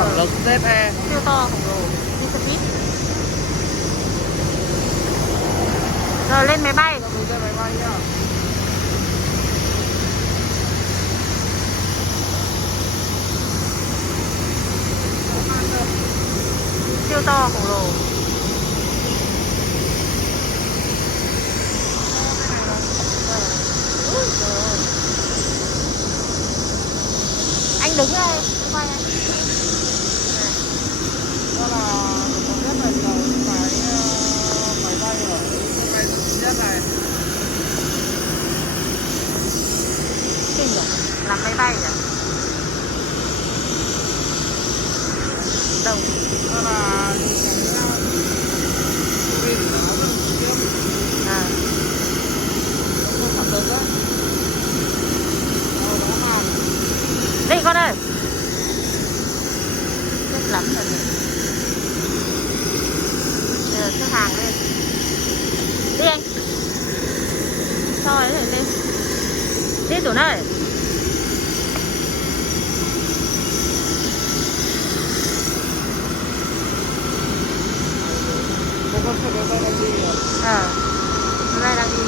phản lực ZE. Siêu to khổng lồ. Đi xe buýt. Rồi lên máy bay. Mình lên máy bay nhá. Siêu to khổng lồ. Anh đứng đây, quay anh. Đó là có rất là nhiều cái máy bay ở sân bay Tân Nhất này. Kinh nhỉ? Làm máy bay nhỉ? Đâu? Đó là những cái pin nó rất là tiếp. À. Nó không phản lực đấy. Nó hàng. Đi con ơi. Chết lắm rồi nhỉ. Bây giờ xếp hàng lên. Đi anh. Cho ấy để lên. Đi Tuấn ơi. Một con xe máy bay đang đi rồi. Máy bay đang đi.